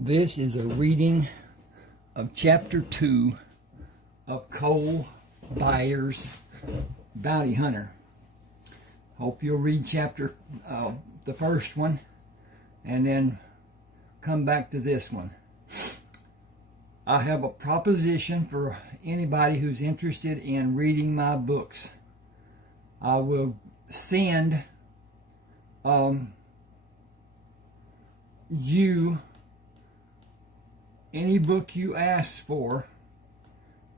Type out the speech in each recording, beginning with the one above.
This is a reading of Chapter 2 of Cole Byers' Bounty Hunter. Hope you'll read the first one and then come back to this one. I have a proposition for anybody who's interested in reading my books. I will send you any book you ask for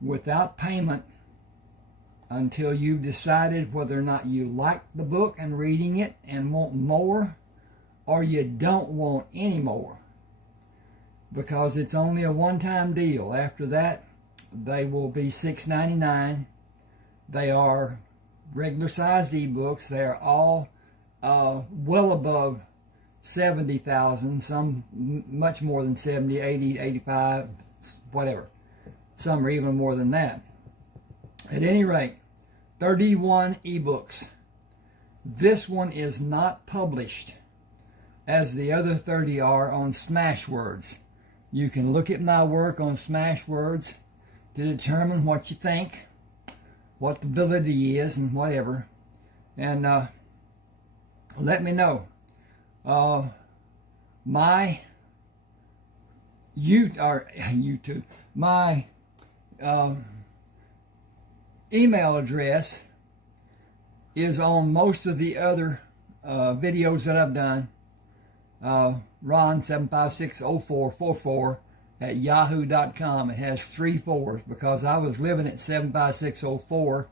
without payment until you've decided whether or not you like the book and reading it and want more, or you don't want any more, because it's only a one-time deal. After that, they will be $6.99. They are regular-sized ebooks. They are all well above 70,000, some much more than 70, 80, 85, whatever. Some are even more than that. At any rate, 31 ebooks. This one is not published as the other 30 are on Smashwords. You can look at my work on Smashwords to determine what you think, what the validity is, and whatever. And let me know. My YouTube, my email address is on most of the other videos that I've done. Ron7560444 at yahoo.com. It has 3 4s because I was living at 75604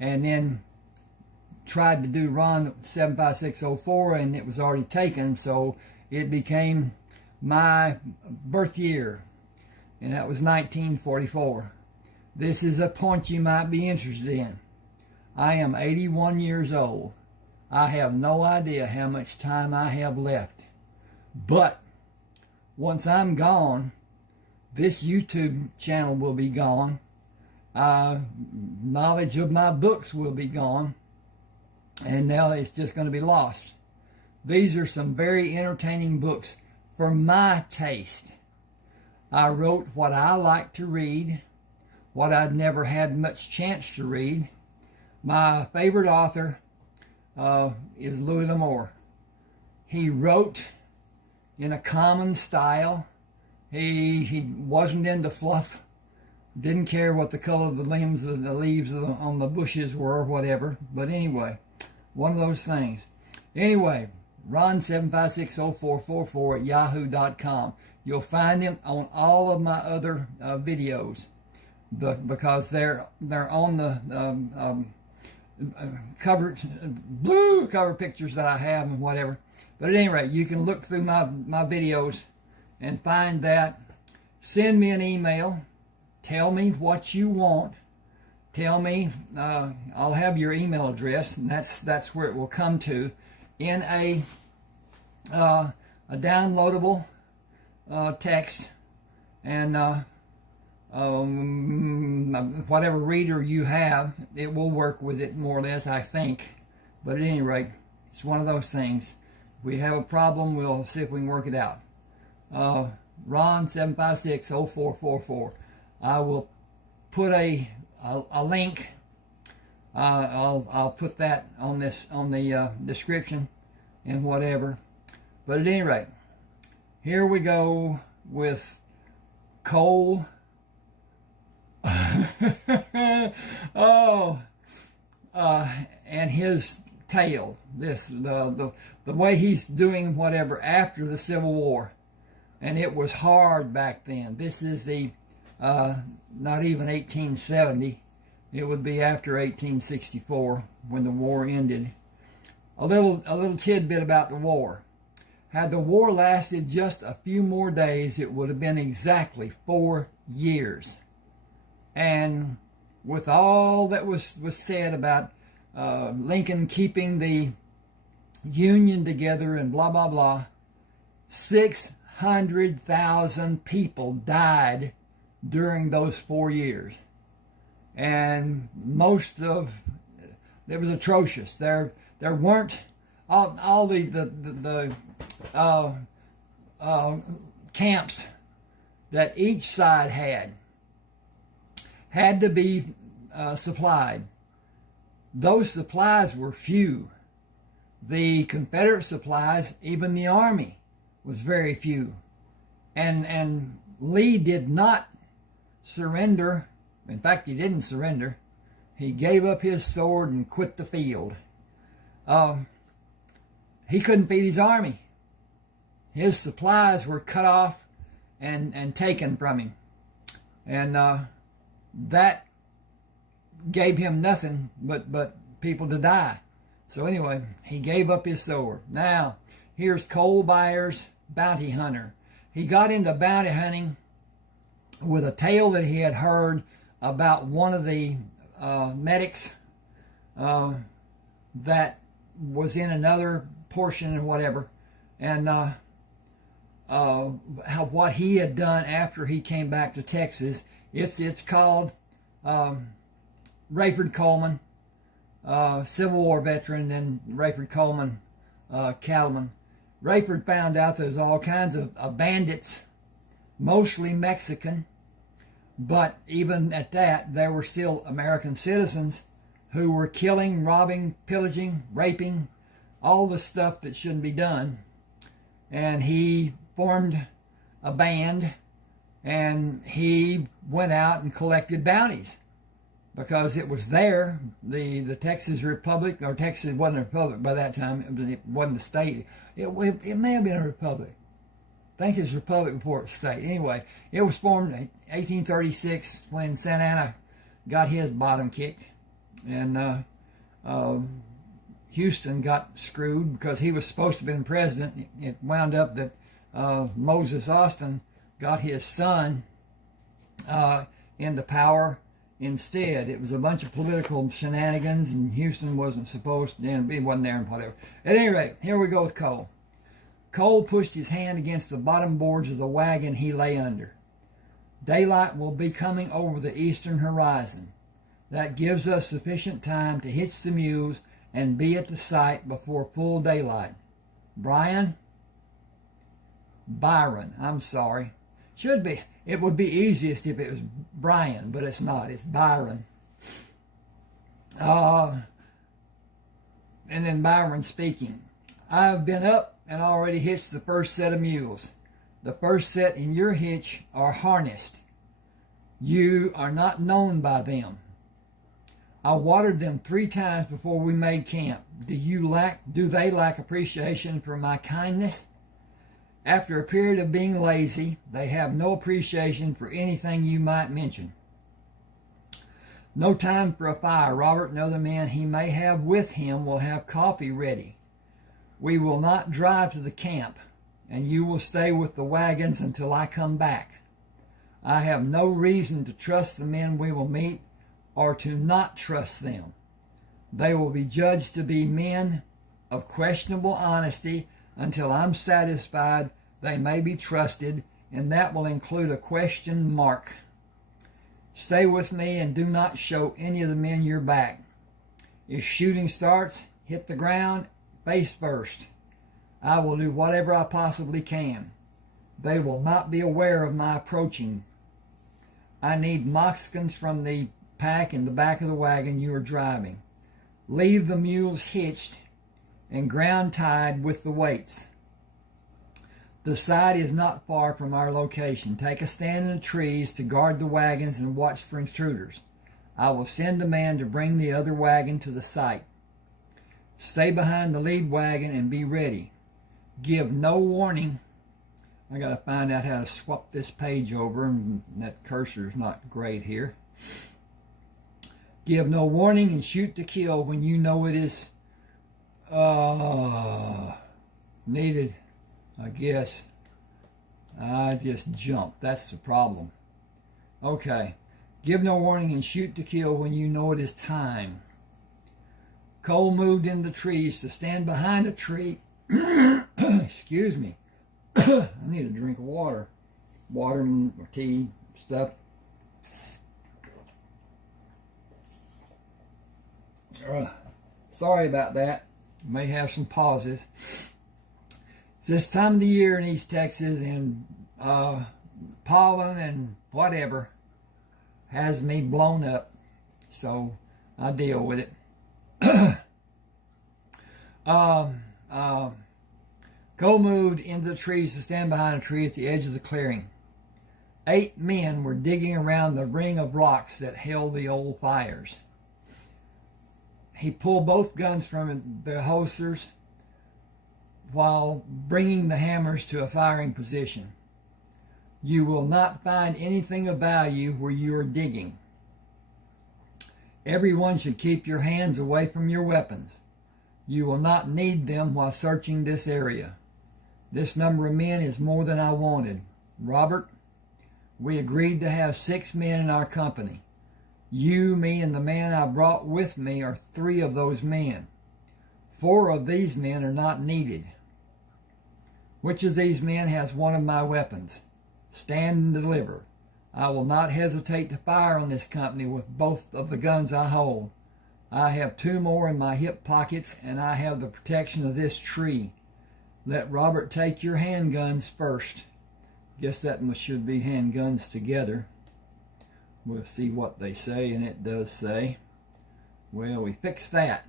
and then tried to do Ron 75604 and it was already taken, so it became my birth year, and that was 1944. This is a point you might be interested in. I am 81 years old. I have no idea how much time I have left, but once I'm gone, this YouTube channel will be gone. Knowledge of my books will be gone, and now it's just going to be lost. These are some very entertaining books for my taste. I wrote what I like to read, what I'd never had much chance to read. My favorite author is Louis L'Amour. He wrote in a common style. He wasn't into fluff. Didn't care what the color of the limbs of the leaves on the bushes were or whatever. But anyway, one of those things. Anyway, Ron7560444 at yahoo.com. You'll find him on all of my other videos, because they're on the blue cover pictures that I have and whatever. But at any rate, you can look through my videos and find that. Send me an email. Tell me what you want. Tell me, I'll have your email address, and that's where it will come to, in a downloadable text, and whatever reader you have, it will work with it more or less, I think. But at any rate, it's one of those things. If we have a problem, we'll see if we can work it out. Ron7560444. I will put a link. I'll put that on the description and whatever. But at any rate, here we go with Cole. And his tale. The way he's doing whatever after the Civil War, and it was hard back then. This is the not even 1870. It would be after 1864 when the war ended. A little tidbit about the war. Had the war lasted just a few more days, it would have been exactly 4 years. And with all that was said about Lincoln keeping the Union together and blah, blah, blah, 600,000 people died during those 4 years. And it was atrocious. There weren't all the camps that each side had to be supplied. Those supplies were few. The Confederate supplies, even the Army, was very few. And Lee did not surrender. In fact, he didn't surrender. He gave up his sword and quit the field. He couldn't feed his army. His supplies were cut off and taken from him. And that gave him nothing but people to die. So anyway, he gave up his sword. Now, here's Cole Byers, bounty hunter. He got into bounty hunting with a tale that he had heard about one of the medics that was in another portion and whatever, and what he had done after he came back to Texas. It's called Rayford Coleman, Civil War veteran, and Rayford Coleman, cattleman. Rayford found out there was all kinds of bandits, mostly Mexican, but even at that, there were still American citizens who were killing, robbing, pillaging, raping, all the stuff that shouldn't be done. And he formed a band, and he went out and collected bounties because it was there. The Texas Republic, or Texas wasn't a republic by that time. It wasn't a state. It may have been a republic. I think it was a republic before it was a state. Anyway, it was formed in 1836 when Santa Anna got his bottom kicked. And Houston got screwed because he was supposed to have been president. It wound up that Moses Austin got his son into power instead. It was a bunch of political shenanigans, and Houston wasn't supposed to, and he wasn't there and whatever. At any rate, here we go with Cole. Cole pushed his hand against the bottom boards of the wagon he lay under. Daylight will be coming over the eastern horizon. That gives us sufficient time to hitch the mules and be at the site before full daylight. Byron, I'm sorry. Should be. It would be easiest if it was Brian, but it's not. It's Byron. And then Byron speaking. I've been up and already hitched the first set of mules. The first set in your hitch are harnessed. You are not known by them. I watered them 3 times before we made camp. Do they lack appreciation for my kindness? After a period of being lazy, they have no appreciation for anything you might mention. No time for a fire. Robert and other men he may have with him will have coffee ready. We will not drive to the camp, and you will stay with the wagons until I come back. I have no reason to trust the men we will meet, or to not trust them. They will be judged to be men of questionable honesty until I'm satisfied they may be trusted, and that will include a question mark. Stay with me and do not show any of the men your back. If shooting starts, hit the ground face first. I will do whatever I possibly can. They will not be aware of my approaching. I need moccasins from the pack in the back of the wagon you are driving. Leave the mules hitched and ground tied with the weights. The site is not far from our location. Take a stand in the trees to guard the wagons and watch for intruders. I will send a man to bring the other wagon to the site. Stay behind the lead wagon and be ready. Give no warning. I got to find out how to swap this page over, and that cursor's not great here. Give no warning and shoot to kill when you know it is needed. I guess I just jumped. That's the problem. Okay. Give no warning and shoot to kill when you know it is time. Cole moved in the trees to stand behind a tree. Excuse me. I need a drink of water. Water or tea, stuff. Sorry about that. May have some pauses. It's this time of the year in East Texas, and pollen and whatever has me blown up. So I deal with it. Go moved into the trees to stand behind a tree at the edge of the clearing. 8 men were digging around the ring of rocks that held the old fires. He pulled both guns from their holsters while bringing the hammers to a firing position. You will not find anything of value where you are digging. Everyone should keep your hands away from your weapons. You will not need them while searching this area. This number of men is more than I wanted. Robert, we agreed to have 6 men in our company. You, me, and the man I brought with me are 3 of those men. 4 of these men are not needed. Which of these men has one of my weapons? Stand and deliver. I will not hesitate to fire on this company with both of the guns I hold. I have 2 more in my hip pockets, and I have the protection of this tree. Let Robert take your handguns first. Guess that should be handguns together. We'll see what they say, and it does say. Well, we fixed that.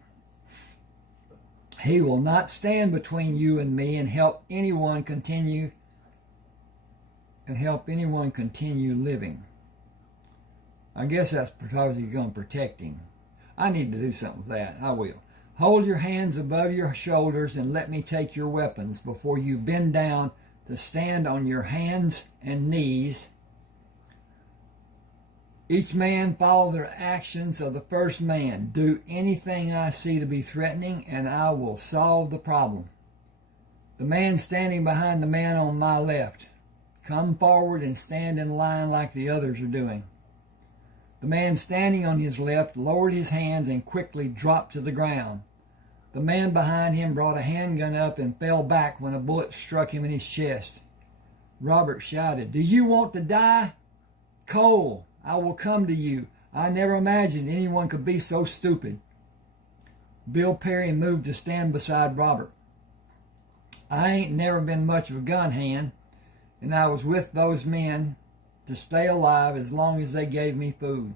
He will not stand between you and me and help anyone continue living. I guess that's because he's going to protect him. I need to do something with that. I will. Hold your hands above your shoulders and let me take your weapons before you bend down to stand on your hands and knees. Each man follow the actions of the first man. Do anything I see to be threatening, and I will solve the problem. The man standing behind the man on my left. Come forward and stand in line like the others are doing. The man standing on his left lowered his hands and quickly dropped to the ground. The man behind him brought a handgun up and fell back when a bullet struck him in his chest. Robert shouted, "Do you want to die? Cole, I will come to you. I never imagined anyone could be so stupid." Bill Perry moved to stand beside Robert. I ain't never been much of a gun hand, and I was with those men to stay alive as long as they gave me food.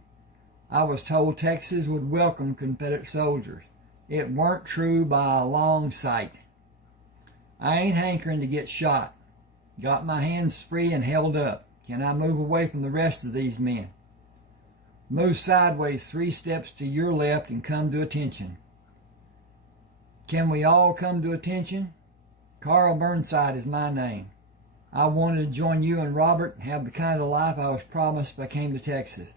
I was told Texas would welcome Confederate soldiers. It weren't true by a long sight. I ain't hankering to get shot. Got my hands free and held up. Can I move away from the rest of these men? Move sideways 3 steps to your left and come to attention. Can we all come to attention? Carl Burnside is my name. I wanted to join you and Robert and have the kind of life I was promised if I came to Texas.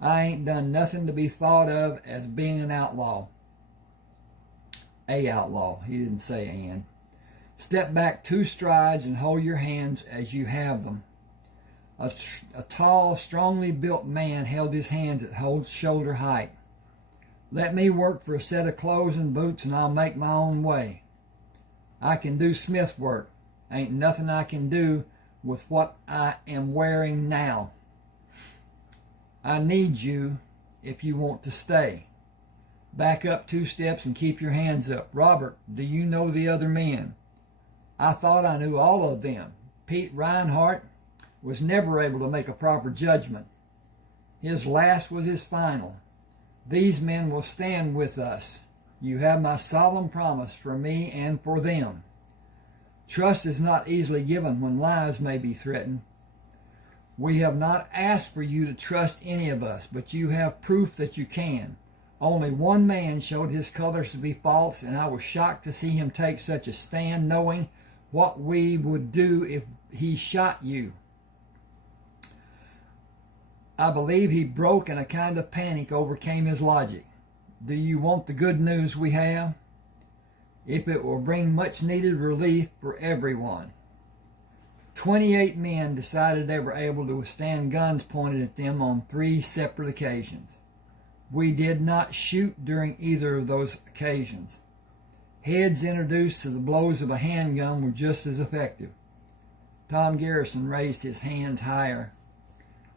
I ain't done nothing to be thought of as being an outlaw. A outlaw. He didn't say an. Step back 2 strides and hold your hands as you have them. A tall, strongly built man held his hands at shoulder height. Let me work for a set of clothes and boots and I'll make my own way. I can do smith work. Ain't nothing I can do with what I am wearing now. I need you if you want to stay. Back up 2 steps and keep your hands up. Robert, do you know the other men? I thought I knew all of them. Pete Reinhardt was never able to make a proper judgment. His last was his final. These men will stand with us. You have my solemn promise for me and for them. Trust is not easily given when lives may be threatened. We have not asked for you to trust any of us, but you have proof that you can. Only one man showed his colors to be false, and I was shocked to see him take such a stand, knowing what we would do if he shot you. I believe he broke and a kind of panic overcame his logic. Do you want the good news we have? If it will bring much needed relief for everyone. 28 men decided they were able to withstand guns pointed at them on 3 separate occasions. We did not shoot during either of those occasions. Heads introduced to the blows of a handgun were just as effective. Tom Garrison raised his hands higher.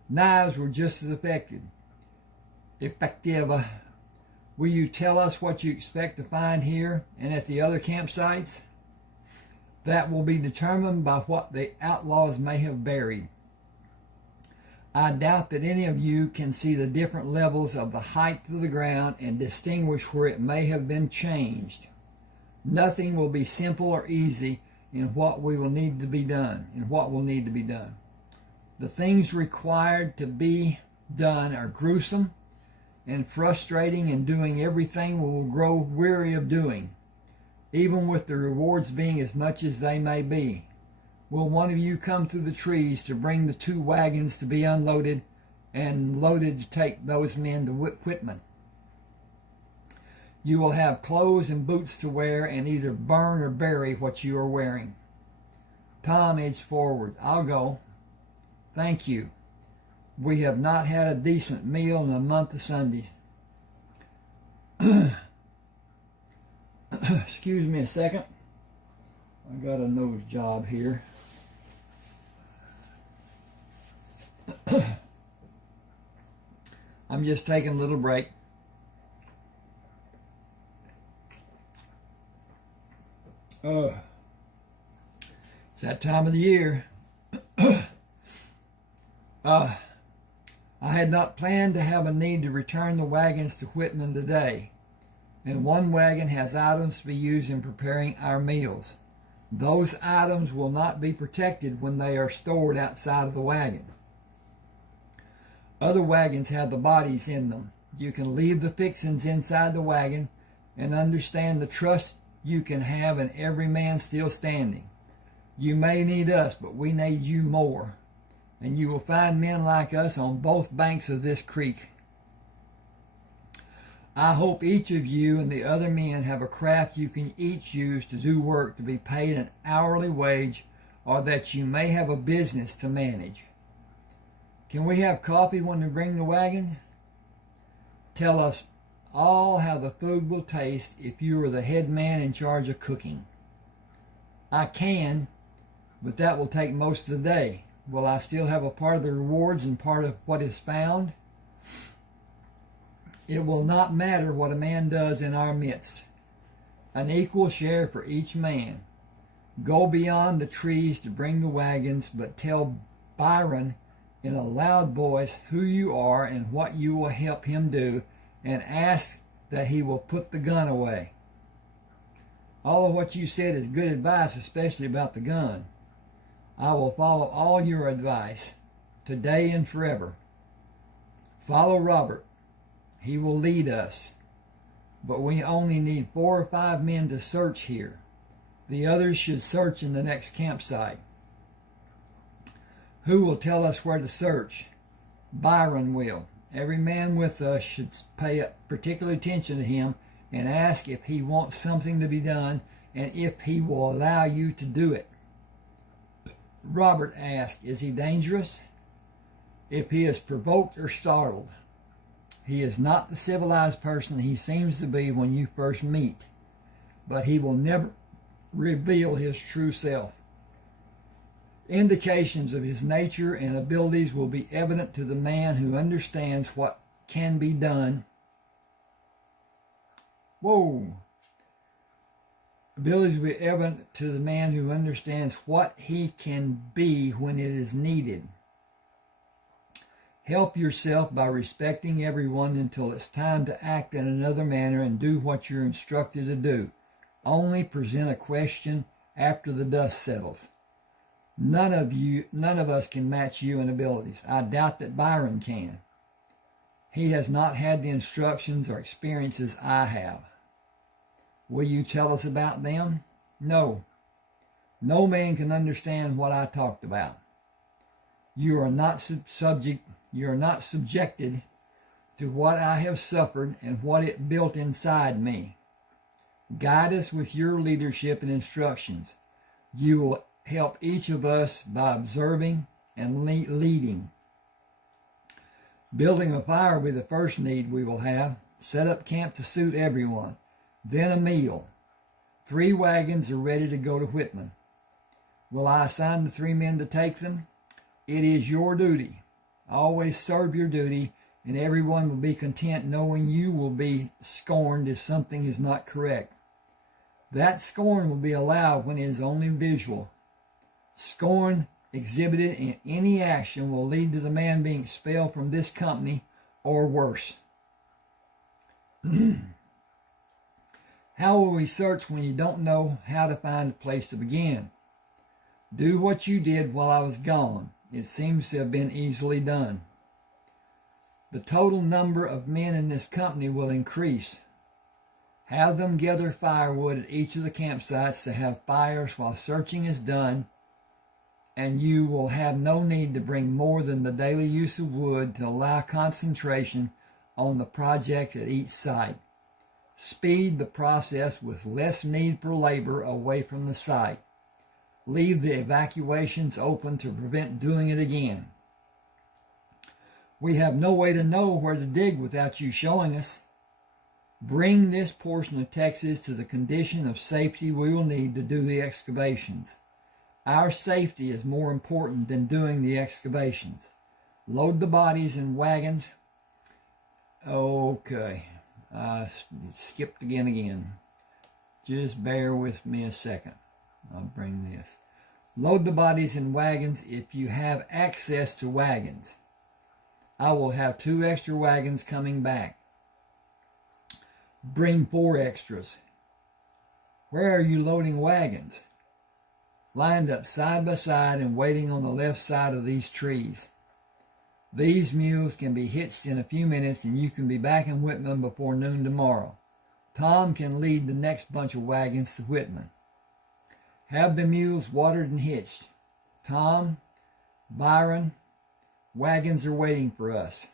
Knives were just as effective. Will you tell us what you expect to find here and at the other campsites? That will be determined by what the outlaws may have buried. I doubt that any of you can see the different levels of the height of the ground and distinguish where it may have been changed. Nothing will be simple or easy in what will need to be done. The things required to be done are gruesome and frustrating, and doing everything we will grow weary of doing, even with the rewards being as much as they may be. Will one of you come through the trees to bring the 2 wagons to be unloaded and loaded to take those men to Whitman? You will have clothes and boots to wear and either burn or bury what you are wearing. Tom edged forward. I'll go. Thank you. We have not had a decent meal in a month of Sundays. Excuse me a second. I got a nose job here. I'm just taking a little break. It's that time of the year. I had not planned to have a need to return the wagons to Whitman today, and one wagon has items to be used in preparing our meals. Those items will not be protected when they are stored outside of the wagon. Other wagons have the bodies in them. You can leave the fixings inside the wagon and understand the trust you can have in every man still standing. You may need us, but we need you more. And you will find men like us on both banks of this creek. I hope each of you and the other men have a craft you can each use to do work to be paid an hourly wage, or that you may have a business to manage. Can we have coffee when we bring the wagons? Tell us all how the food will taste if you are the head man in charge of cooking. I can, but that will take most of the day. Will I still have a part of the rewards and part of what is found? It will not matter what a man does in our midst. An equal share for each man. Go beyond the trees to bring the wagons, but tell Byron in a loud voice who you are and what you will help him do, and ask that he will put the gun away. All of what you said is good advice, especially about the gun. I will follow all your advice, today and forever. Follow Robert. He will lead us. But we only need 4 or 5 men to search here. The others should search in the next campsite. Who will tell us where to search? Byron will. Every man with us should pay particular attention to him and ask if he wants something to be done and if he will allow you to do it. Robert asked, is he dangerous? If he is provoked or startled. He is not the civilized person he seems to be when you first meet, but he will never reveal his true self. Indications of his nature and abilities will be evident to the man who understands what can be done. Abilities will be evident to the man who understands what he can be when it is needed. Help yourself by respecting everyone until it's time to act in another manner and do what you're instructed to do. Only present a question after the dust settles. None of us can match you in abilities. I doubt that Byron can. He has not had the instructions or experiences I have. Will you tell us about them? No. No man can understand what I talked about. You are not subjected to what I have suffered and what it built inside me. Guide us with your leadership and instructions. You will help each of us by observing and leading. Building a fire will be the first need we will have. Set up camp to suit everyone. Then a meal. 3 wagons are ready to go to Whitman. Will I assign the 3 men to take them? It is your duty. Always serve your duty, and everyone will be content knowing you will be scorned if something is not correct. That scorn will be allowed when it is only visual. Scorn exhibited in any action will lead to the man being expelled from this company or worse. How will we search when you don't know how to find a place to begin? Do what you did while I was gone. It seems to have been easily done. The total number of men in this company will increase. Have them gather firewood at each of the campsites to have fires while searching is done, and you will have no need to bring more than the daily use of wood to allow concentration on the project at each site. Speed the process with less need for labor away from the site. Leave the evacuations open to prevent doing it again. We have no way to know where to dig without you showing us. Bring this portion of Texas to the condition of safety we will need to do the excavations. Our safety is more important than doing the excavations. Load the bodies in wagons. Okay, I skipped again. Just bear with me a second. I'll bring this. Load the bodies in wagons if you have access to wagons. I will have 2 extra wagons coming back. Bring 4 extras. Where are you loading wagons? Lined up side by side and waiting on the left side of these trees. These mules can be hitched in a few minutes and you can be back in Whitman before noon tomorrow. Tom can lead the next bunch of wagons to Whitman. Have the mules watered and hitched. Tom, Byron, wagons are waiting for us.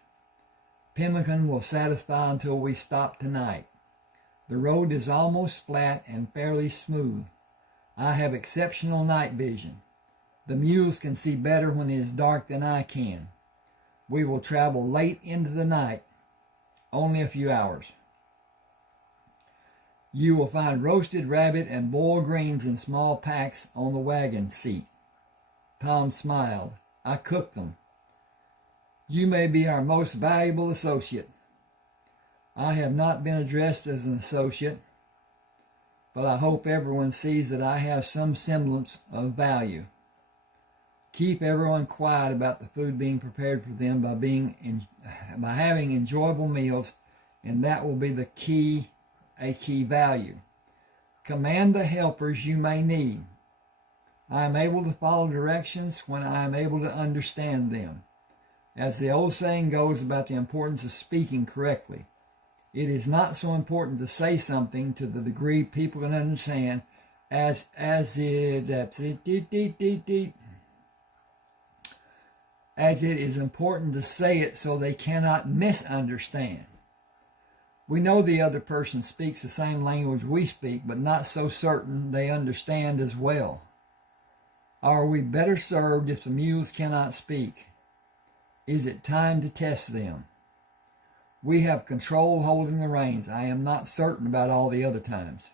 Pemmican will satisfy until we stop tonight. The road is almost flat and fairly smooth. I have exceptional night vision. The mules can see better when it is dark than I can. We will travel late into the night, only a few hours. You will find roasted rabbit and boiled greens in small packs on the wagon seat. Tom smiled. I cooked them. You may be our most valuable associate. I have not been addressed as an associate, but I hope everyone sees that I have some semblance of value. Keep everyone quiet about the food being prepared for them by having enjoyable meals, and that will be a key value. Command the helpers you may need. I am able to follow directions when I am able to understand them. As the old saying goes about the importance of speaking correctly, it is not so important to say something to the degree people can understand as it is important to say it so they cannot misunderstand. We know the other person speaks the same language we speak, but not so certain they understand as well. Are we better served if the mules cannot speak? Is it time to test them? We have control holding the reins. I am not certain about all the other times.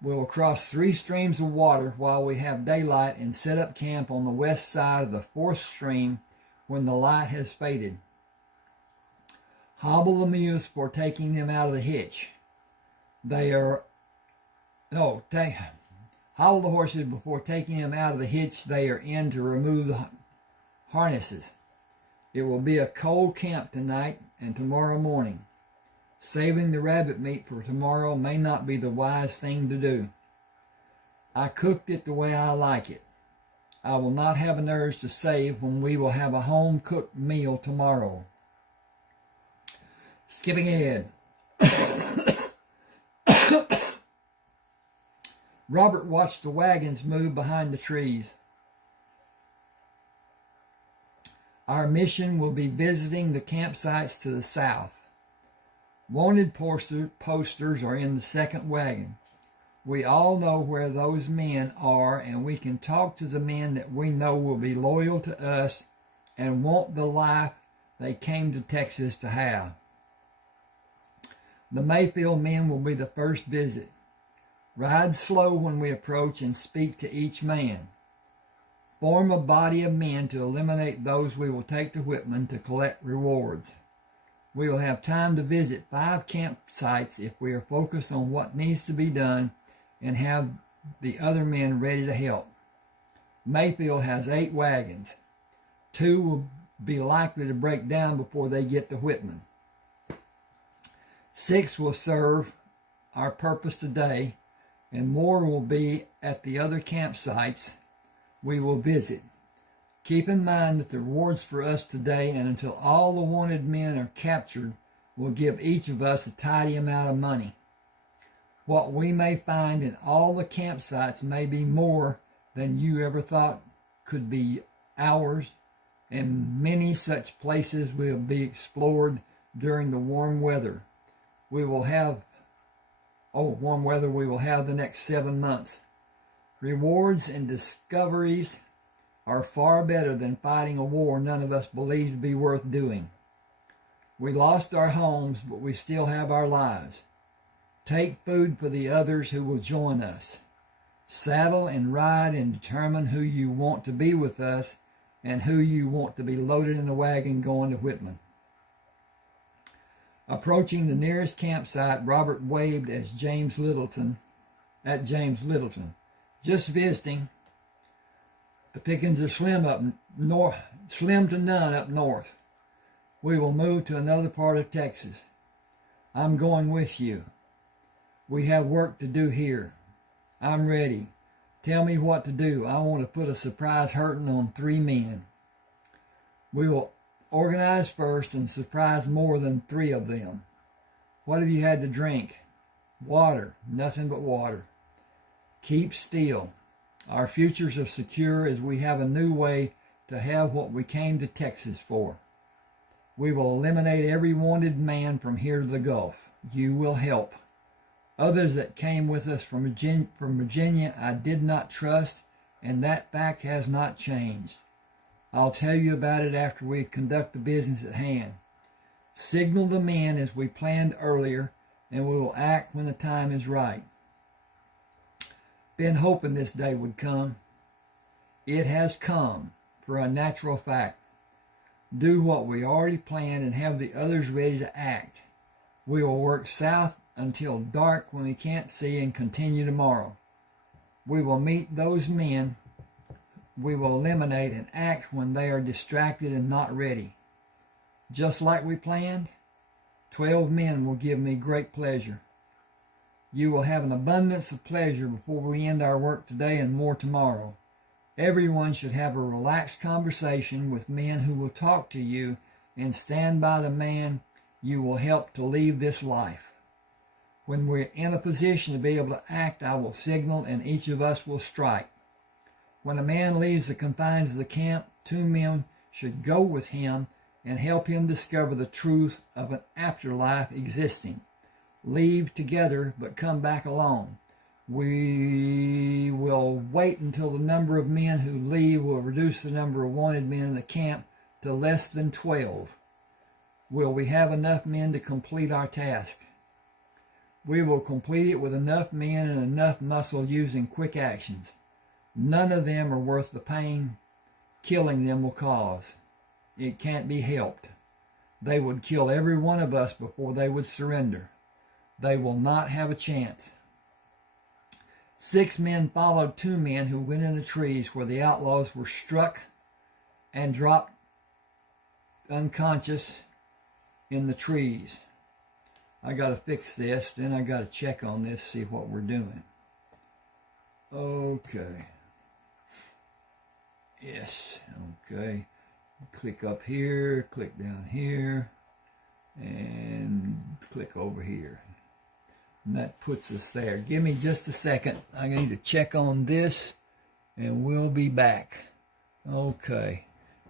We will cross 3 streams of water while we have daylight and set up camp on the west side of the 4th stream when the light has faded. Hobble the mules before taking them out of the hitch. Hobble the horses before taking them out of the hitch they are in to remove the harnesses. It will be a cold camp tonight and tomorrow morning. Saving the rabbit meat for tomorrow may not be the wise thing to do. I cooked it the way I like it. I will not have an urge to save when we will have a home-cooked meal tomorrow. Skipping ahead. Robert watched the wagons move behind the trees. Our mission will be visiting the campsites to the south. Wanted posters are in the 2nd wagon. We all know where those men are, and we can talk to the men that we know will be loyal to us and want the life they came to Texas to have. The Mayfield men will be the first visit. Ride slow when we approach and speak to each man. Form a body of men to eliminate those we will take to Whitman to collect rewards. We will have time to visit 5 campsites if we are focused on what needs to be done and have the other men ready to help. Mayfield has 8 wagons. 2 will be likely to break down before they get to Whitman. 6 will serve our purpose today, and more will be at the other campsites we will visit. Keep in mind that the rewards for us today and until all the wanted men are captured will give each of us a tidy amount of money. What we may find in all the campsites may be more than you ever thought could be ours, and many such places will be explored during the warm weather we will have the next 7 months. Rewards and discoveries are far better than fighting a war none of us believe to be worth doing. We lost our homes, but we still have our lives. Take food for the others who will join us. Saddle and ride and determine who you want to be with us and who you want to be loaded in a wagon going to Whitman. Approaching the nearest campsite, Robert waved at James Littleton. Just visiting. The pickings are slim to none up north. We will move to another part of Texas. I'm going with you. We have work to do here. I'm ready. Tell me what to do. I want to put a surprise hurting on 3 men. We will organize first and surprise more than 3 of them. What have you had to drink? Water. Nothing but water. Keep still. Our futures are secure as we have a new way to have what we came to Texas for. We will eliminate every wanted man from here to the Gulf. You will help. Others that came with us from Virginia I did not trust, and that fact has not changed. I'll tell you about it after we conduct the business at hand. Signal the men as we planned earlier, and we will act when the time is right. Been hoping this day would come. It has come, for a natural fact. Do what we already planned and have the others ready to act. We will work south until dark when we can't see and continue tomorrow. We will meet those men we will eliminate and act when they are distracted and not ready. Just like we planned, 12 men will give me great pleasure. You will have an abundance of pleasure before we end our work today and more tomorrow. Everyone should have a relaxed conversation with men who will talk to you and stand by the man you will help to leave this life. When we're in a position to be able to act, I will signal and each of us will strike. When a man leaves the confines of the camp, 2 men should go with him and help him discover the truth of an afterlife existing. Leave together, but come back alone. We will wait until the number of men who leave will reduce the number of wanted men in the camp to less than 12. Will we have enough men to complete our task? We will complete it with enough men and enough muscle using quick actions. None of them are worth the pain killing them will cause. It can't be helped. They would kill every one of us before they would surrender. They will not have a chance. 6 men followed 2 men who went in the trees where the outlaws were struck and dropped unconscious in the trees. I got to fix this, then I got to check on this, see what we're doing. Okay. Yes, okay. Click up here, click down here, and click over here. And that puts us there. Give me just a second. I need to check on this, and we'll be back. Okay.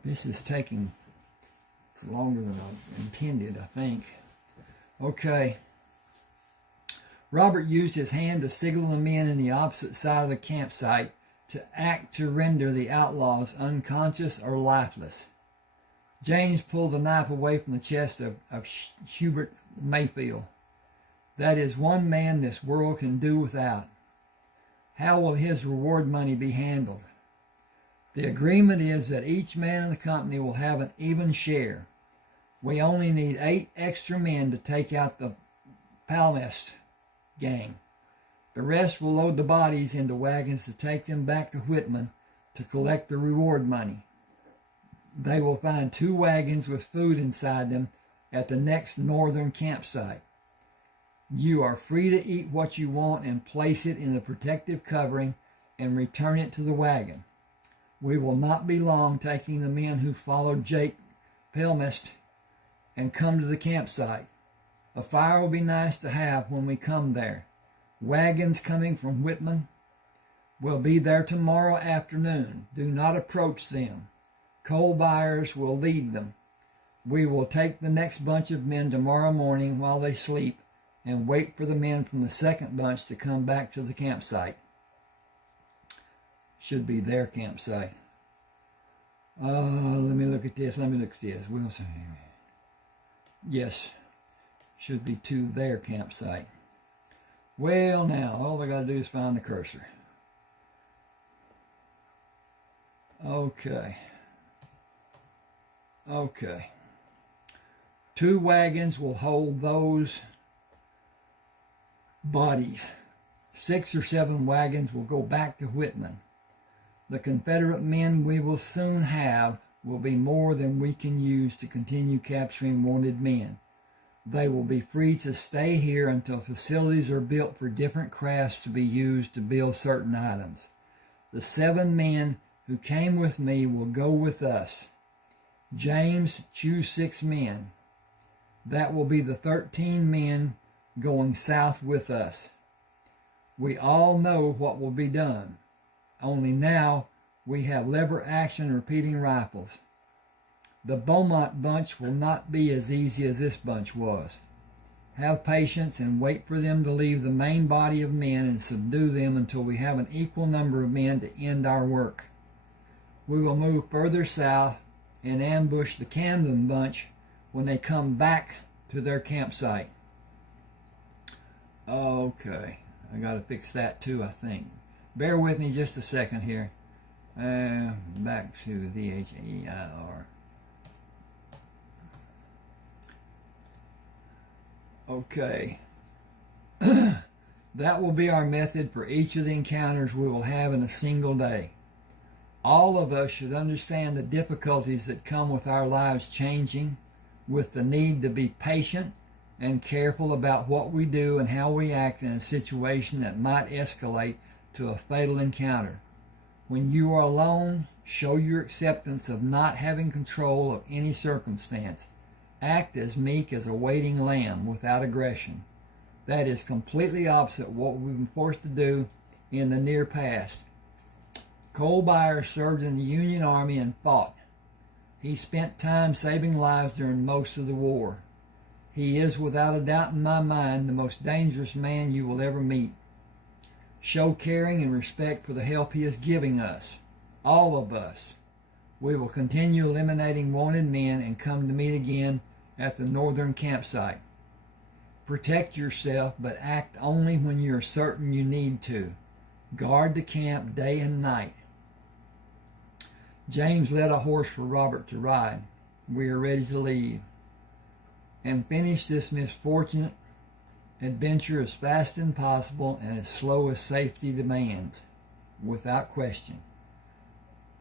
This is taking longer than I intended, I think. Okay. Robert used his hand to signal the men in the opposite side of the campsite to act to render the outlaws unconscious or lifeless. James pulled the knife away from the chest of Hubert Mayfield. That is one man this world can do without. How will his reward money be handled? The agreement is that each man in the company will have an even share. We only need 8 extra men to take out the Palmest gang. The rest will load the bodies into wagons to take them back to Whitman to collect the reward money. They will find 2 wagons with food inside them at the next northern campsite. You are free to eat what you want and place it in the protective covering and return it to the wagon. We will not be long taking the men who followed Jake Pelmist and come to the campsite. A fire will be nice to have when we come there. Wagons coming from Whitman will be there tomorrow afternoon. Do not approach them. Cole Byers will lead them. We will take the next bunch of men tomorrow morning while they sleep and wait for the men from the second bunch to come back to the campsite. Should be their campsite. Let me look at this. We'll see. Yes. Should be to their campsite. Well, now, all I got to do is find the cursor. Okay. 2 wagons will hold those bodies. 6 or 7 wagons will go back to Whitman. The Confederate men we will soon have will be more than we can use to continue capturing wanted men. They will be free to stay here until facilities are built for different crafts to be used to build certain items. The 7 men who came with me will go with us. James, choose 6 men. That will be the 13 men going south with us. We all know what will be done. Only now we have lever action repeating rifles. The Beaumont bunch will not be as easy as this bunch was. Have patience and wait for them to leave the main body of men and subdue them until we have an equal number of men to end our work. We will move further south and ambush the Camden bunch when they come back to their campsite. Okay, I got to fix that too, I think. Bear with me just a second here. Back to the HEIR. Okay. That will be our method for each of the encounters we will have in a single day. All of us should understand the difficulties that come with our lives changing, with the need to be patient and careful about what we do and how we act in a situation that might escalate to a fatal encounter. When you are alone, show your acceptance of not having control of any circumstance. Act as meek as a waiting lamb without aggression. That is completely opposite what we've been forced to do in the near past. Cole Byers served in the Union Army and fought. He spent time saving lives during most of the war. He is, without a doubt in my mind, the most dangerous man you will ever meet. Show caring and respect for the help he is giving us, all of us. We will continue eliminating wanted men and come to meet again at the northern campsite. Protect yourself, but act only when you are certain you need to. Guard the camp day and night. James led a horse for Robert to ride. We are ready to leave and finish this misfortunate adventure as fast as possible and as slow as safety demands, without question.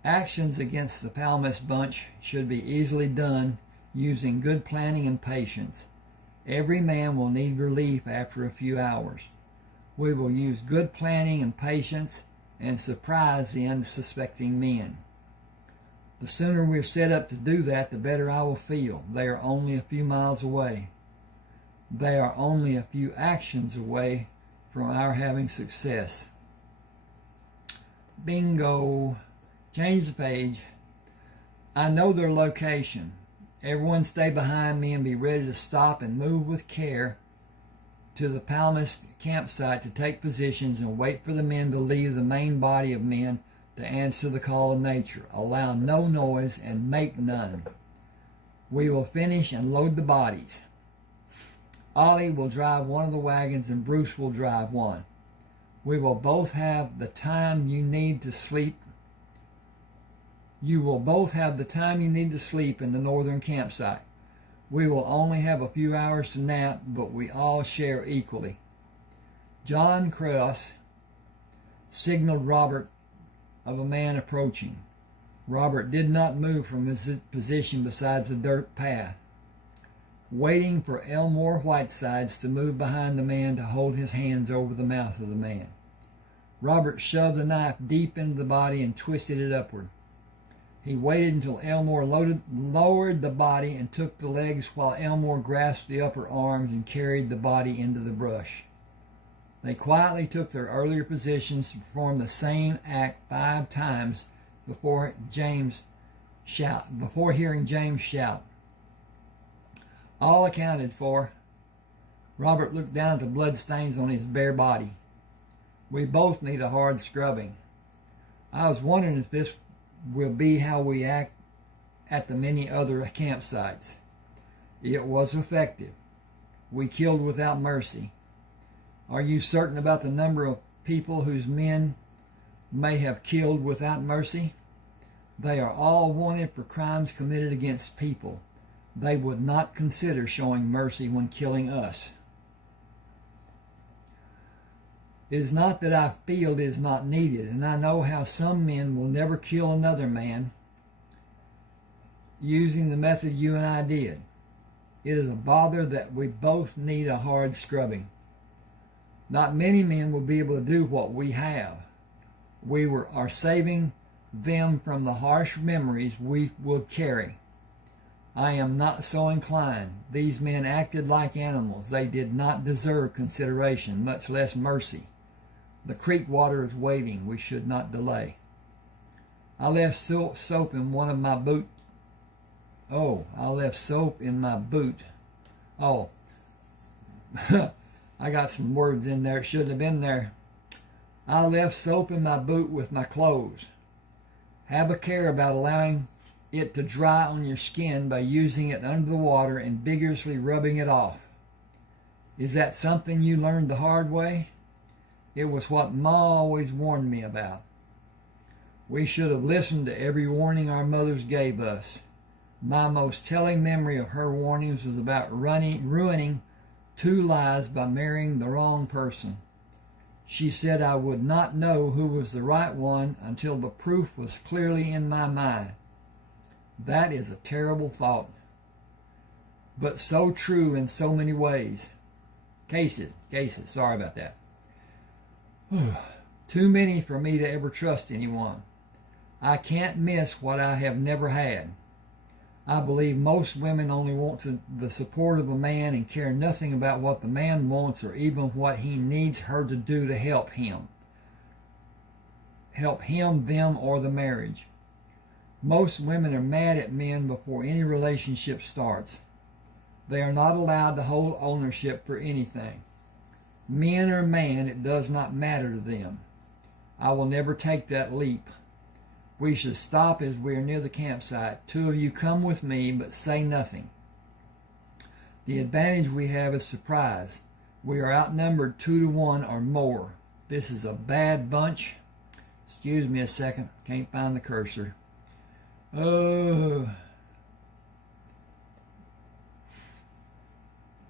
Actions against the Palmas bunch should be easily done using good planning and patience. Every man will need relief after a few hours. We will use good planning and patience and surprise the unsuspecting men. The sooner we're set up to do that, the better I will feel. They are only a few miles away. They are only a few actions away from our having success. Bingo. Change the page. I know their location. Everyone stay behind me and be ready to stop and move with care to the Palmas campsite to take positions and wait for the men to leave the main body of men to answer the call of nature. Allow no noise and make none. We will finish and load the bodies. Ollie will drive one of the wagons and Bruce will drive one. We will both have the time you need to sleep. You will both have the time you need to sleep in the northern campsite. We will only have a few hours to nap, but we all share equally. John Cross signaled Robert of a man approaching. Robert did not move from his position beside the dirt path, waiting for Elmore Whitesides to move behind the man to hold his hands over the mouth of the man. Robert shoved the knife deep into the body and twisted it upward. He waited until Elmore lowered the body and took the legs while Elmore grasped the upper arms and carried the body into the brush. They quietly took their earlier positions to perform the same act 5 times before hearing James shout. All accounted for, Robert looked down at the bloodstains on his bare body. We both need a hard scrubbing. I was wondering if this will be how we act at the many other campsites. It was effective. We killed without mercy. Are you certain about the number of people whose men may have killed without mercy? They are all wanted for crimes committed against people. They would not consider showing mercy when killing us. It is not that I feel it is not needed, and I know how some men will never kill another man using the method you and I did. It is a bother that we both need a hard scrubbing. Not many men will be able to do what we have. We are saving them from the harsh memories we will carry. I am not so inclined. These men acted like animals. They did not deserve consideration, much less mercy. The creek water is waiting. We should not delay. I left soap in one of my boot. I left soap in my boot. I got some words in there. It shouldn't have been there. I left soap in my boot with my clothes. Have a care about allowing it to dry on your skin by using it under the water and vigorously rubbing it off. Is that something you learned the hard way? It was what Ma always warned me about. We should have listened to every warning our mothers gave us. My most telling memory of her warnings was about ruining 2 lives by marrying the wrong person. She said I would not know who was the right one until the proof was clearly in my mind. That is a terrible thought, but so true in so many ways. Cases, sorry about that. Too many for me to ever trust anyone. I can't miss what I have never had. I believe most women only want the support of a man and care nothing about what the man wants or even what he needs her to do to help him. Help him, them, or the marriage. Most women are mad at men before any relationship starts. They are not allowed to hold ownership for anything. Men or man, it does not matter to them. I will never take that leap. We should stop as we are near the campsite. 2 of you come with me, but say nothing. The advantage we have is surprise. We are outnumbered 2 to 1 or more. This is a bad bunch. Excuse me a second. Can't find the cursor.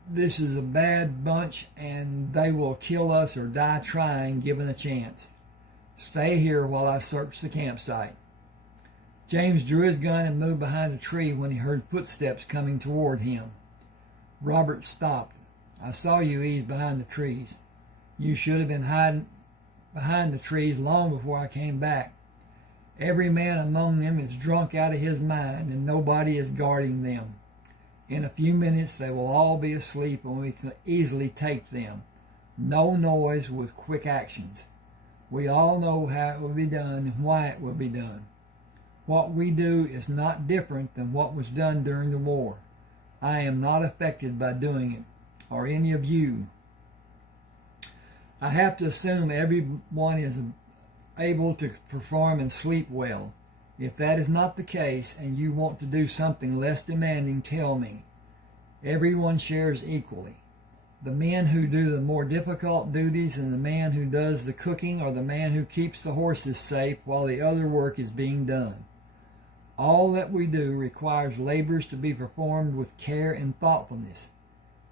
This is a bad bunch, and they will kill us or die trying, given a chance. Stay here while I search the campsite. James drew his gun and moved behind a tree when he heard footsteps coming toward him. Robert stopped. I saw you ease behind the trees. You should have been hiding behind the trees long before I came back. Every man among them is drunk out of his mind, and nobody is guarding them. In a few minutes they will all be asleep, and we can easily take them. No noise with quick actions. We all know how it will be done and why it will be done. What we do is not different than what was done during the war. I am not affected by doing it, or any of you. I have to assume everyone is able to perform and sleep well. If that is not the case, and you want to do something less demanding, tell me. Everyone shares equally. The men who do the more difficult duties and the man who does the cooking or the man who keeps the horses safe while the other work is being done. All that we do requires labors to be performed with care and thoughtfulness.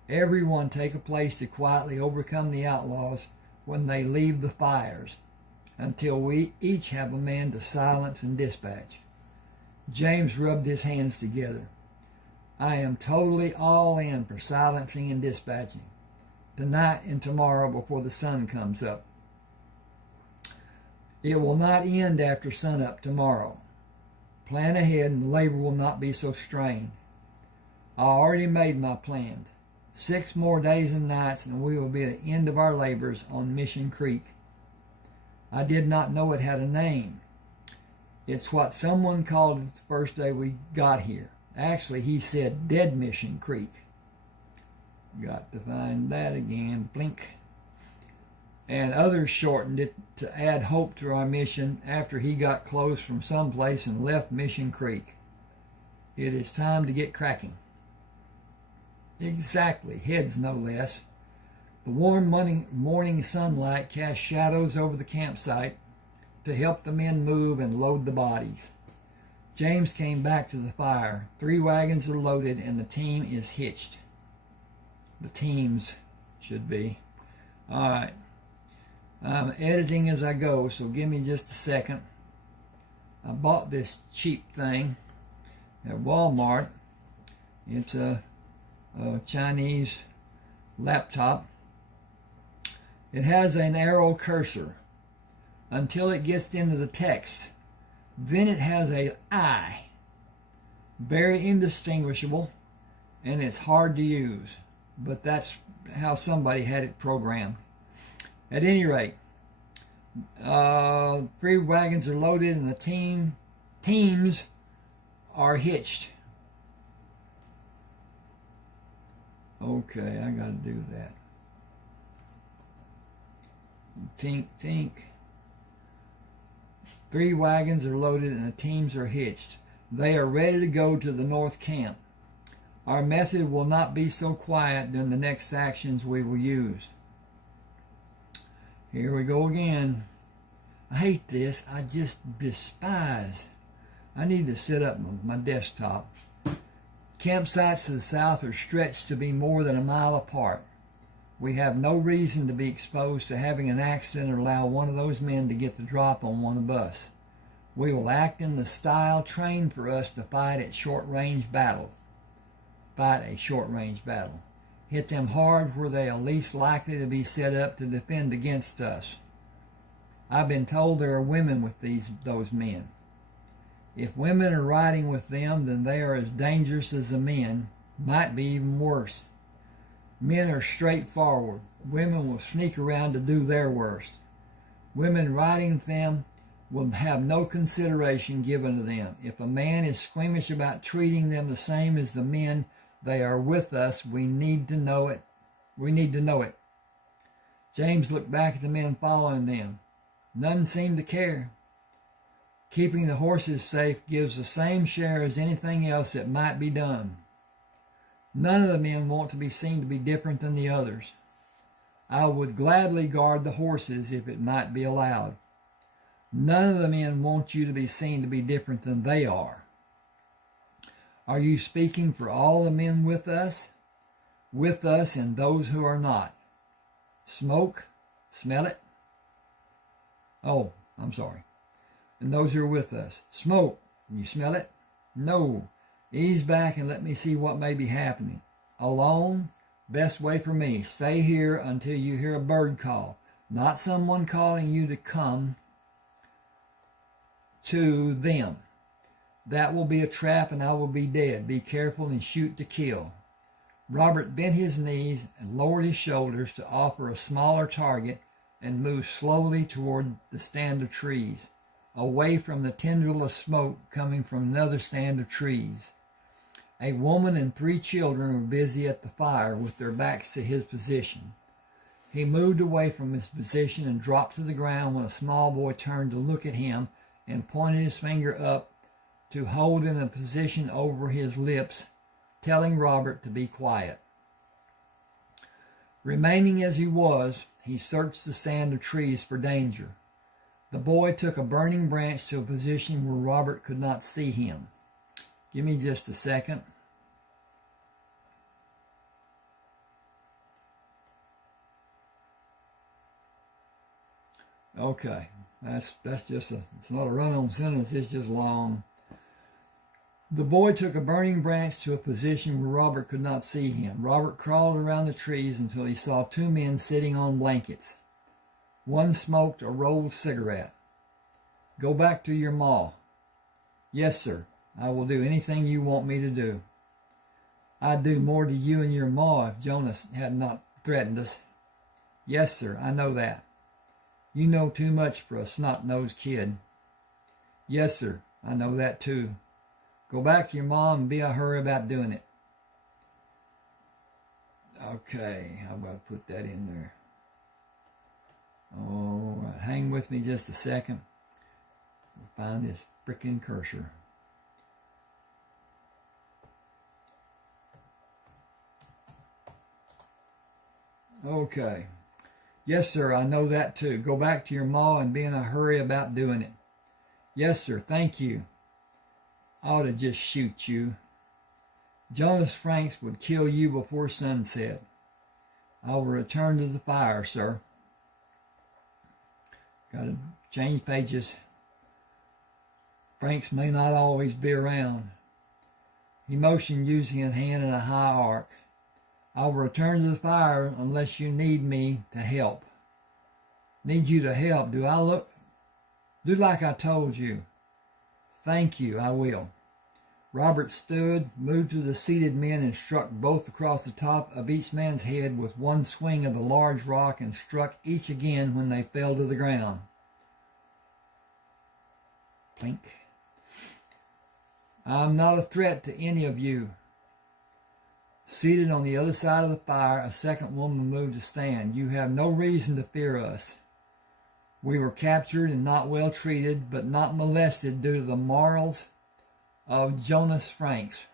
Everyone take a place to quietly overcome the outlaws when they leave the fires. until we each have a man to silence and dispatch. James rubbed his hands together. I am totally all in for silencing and dispatching, tonight and tomorrow before the sun comes up. It will not end after sunup tomorrow. Plan ahead and labor will not be so strained. I already made my plans. 6 more days and nights and we will be at the end of our labors on Mission Creek. I did not know it had a name. It's what someone called it the first day we got here. Actually, he said Dead Mission Creek. Got to find that again. Blink. And others shortened it to add hope to our mission after he got closed from someplace and left Mission Creek. It is time to get cracking. Exactly, heads no less. The warm morning sunlight cast shadows over the campsite to help the men move and load the bodies. James came back to the fire. 3 wagons are loaded and the team is hitched. The teams should be. All right. I'm editing as I go, so give me just a second. I bought this cheap thing at Walmart. It's a Chinese laptop. It has an arrow cursor until it gets into the text. Then it has an I, very indistinguishable, and it's hard to use. But that's how somebody had it programmed. At any rate, 3 wagons are loaded and the teams are hitched. Okay, I got to do that. Tink, tink. 3 wagons are loaded and the teams are hitched. They are ready to go to the north camp. Our method will not be so quiet during the next actions we will use. Here we go again. I hate this. I just despise. I need to set up my desktop. Campsites to the south are stretched to be more than a mile apart. We have no reason to be exposed to having an accident or allow one of those men to get the drop on one of us. We will act in the style trained for us to fight a short-range battle. Hit them hard where they are least likely to be set up to defend against us. I've been told there are women with those men. If women are riding with them, then they are as dangerous as the men, might be even worse. Men are straightforward. Women will sneak around to do their worst. Women riding with them will have no consideration given to them. If a man is squeamish about treating them the same as the men they are with us, we need to know it. James looked back at the men following them. None seemed to care. Keeping the horses safe gives the same share as anything else that might be done. None of the men want to be seen to be different than the others. I would gladly guard the horses if it might be allowed. None of the men want you to be seen to be different than they are. Are you speaking for all the men with us? With us and those who are not? Smoke? Smell it? Oh, I'm sorry. And those who are with us. Smoke. You smell it? No. Ease back and let me see what may be happening. Alone? Best way for me. Stay here until you hear a bird call. Not someone calling you to come to them. That will be a trap and I will be dead. Be careful and shoot to kill. Robert bent his knees and lowered his shoulders to offer a smaller target and moved slowly toward the stand of trees, away from the tendril of smoke coming from another stand of trees. A woman and 3 children were busy at the fire with their backs to his position. He moved away from his position and dropped to the ground when a small boy turned to look at him and pointed his finger up to hold in a position over his lips, telling Robert to be quiet. Remaining as he was, he searched the stand of trees for danger. The boy took a burning branch to a position where Robert could not see him. Give me just a second. Okay, That's just it's not a run-on sentence, it's just long. The boy took a burning branch to a position where Robert could not see him. Robert crawled around the trees until he saw two men sitting on blankets. One smoked a rolled cigarette. Go back to your ma. Yes, sir. I will do anything you want me to do. I'd do more to you and your ma if Jonas had not threatened us. Yes, sir, I know that. You know too much for a snot-nosed kid. Yes, sir, I know that too. Go back to your mom and be a hurry about doing it. Okay, I've got to put that in there. All right, hang with me just a second. We'll find this frickin' cursor. Okay. Yes, sir, I know that too. Go back to your ma and be in a hurry about doing it. Yes, sir, thank you. I ought to just shoot you. Jonas Franks would kill you before sunset. I will return to the fire, sir. Got to change pages. Franks may not always be around. He motioned using his hand in a high arc. I will return to the fire unless you need me to help. Need you to help? Do like I told you. Thank you, I will. Robert stood, moved to the seated men, and struck both across the top of each man's head with one swing of the large rock, and struck each again when they fell to the ground. Plink. I'm not a threat to any of you. Seated on the other side of the fire, a second woman moved to stand. You have no reason to fear us. We were captured and not well treated, but not molested due to the morals of Jonas Franks,